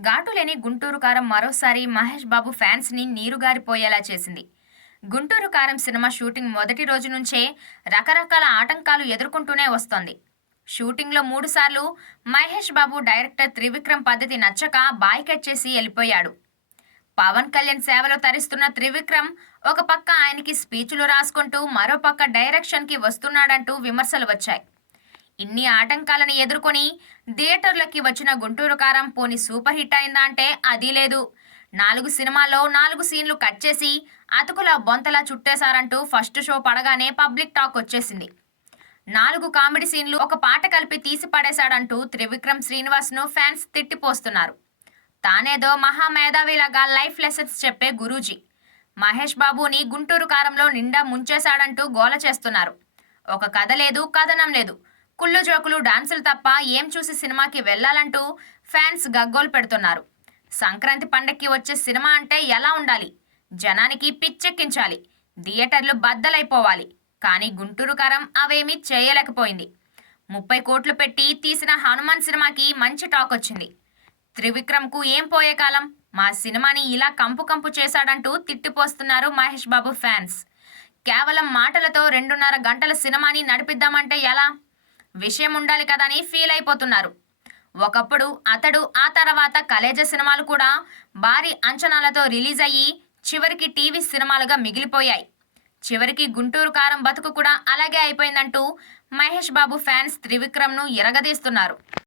ఘాటులేని గుంటూరు కారం మరోసారి మహేష్ బాబు ఫ్యాన్స్ని నీరుగారిపోయేలా చేసింది. గుంటూరు కారం సినిమా షూటింగ్ మొదటి రోజు నుంచే రకరకాల ఆటంకాలు ఎదుర్కొంటూనే వస్తోంది. షూటింగ్లో మూడుసార్లు మహేష్ బాబు డైరెక్టర్ త్రివిక్రమ్ పద్ధతి నచ్చక బాయ్కట్ చేసి వెళ్ళిపోయాడు. పవన్ కళ్యాణ్ సేవలో తరిస్తున్న త్రివిక్రమ్ ఒక పక్క ఆయనకి స్పీచ్లు రాసుకుంటూ మరోపక్క డైరెక్షన్కి వస్తున్నాడంటూ విమర్శలు వచ్చాయి. ఇన్ని ఆటంకాలను ఎదుర్కొని థియేటర్లకి వచ్చిన గుంటూరు కారం పోని సూపర్ హిట్ అయిందా అంటే అది లేదు. నాలుగు సినిమాల్లో నాలుగు సీన్లు కట్ చేసి అతుకుల బొంతలా చుట్టేశారంటూ ఫస్ట్ షో పడగానే పబ్లిక్ టాక్ వచ్చేసింది. నాలుగు కామెడీ సీన్లు ఒక పాట కలిపి తీసి పడేశాడంటూ త్రివిక్రమ్ శ్రీనివాస్ను ఫ్యాన్స్ తిట్టిపోస్తున్నారు. తానేదో మహామేధావిలాగా లైఫ్ లెసన్స్ చెప్పే గురూజీ. మహేష్ బాబుని గుంటూరు కారంలో నిండా ముంచేశాడంటూ గోల చేస్తున్నారు. ఒక కథ లేదు కథనం లేదు. కుళ్ళు జోకులు డాన్సులు తప్ప ఏం చూసి సినిమాకి వెళ్ళాలంటూ ఫ్యాన్స్ గగ్గోలు పెడుతున్నారు. సంక్రాంతి పండక్కి వచ్చే సినిమా అంటే ఎలా ఉండాలి? జనానికి పిచ్చెక్కించాలి. థియేటర్లు బద్దలైపోవాలి. కానీ గుంటూరు కారం అవేమీ చేయలేకపోయింది. ముప్పై కోట్లు పెట్టి తీసిన హనుమాన్ సినిమాకి మంచి టాక్ వచ్చింది. త్రివిక్రమ్కు ఏం పోయే కాలం? మా సినిమాని ఇలా కంపు కంపు చేశాడంటూ తిట్టిపోస్తున్నారు మహేష్ బాబు ఫ్యాన్స్. కేవలం మాటలతో రెండున్నర గంటల సినిమాని నడిపిద్దామంటే ఎలా? విషయం ఉండాలి కదని ఫీల్ అయిపోతున్నారు. ఒకప్పుడు అతడు ఆ తర్వాత కలేజ సినిమాలు కూడా భారీ అంచనాలతో రిలీజ్ అయ్యి చివరికి టీవీ సినిమాలుగా మిగిలిపోయాయి. చివరికి గుంటూరు కారం బతుకు కూడా అలాగే అయిపోయిందంటూ మహేష్ బాబు ఫ్యాన్స్ త్రివిక్రమ్ను ఎరగదీస్తున్నారు.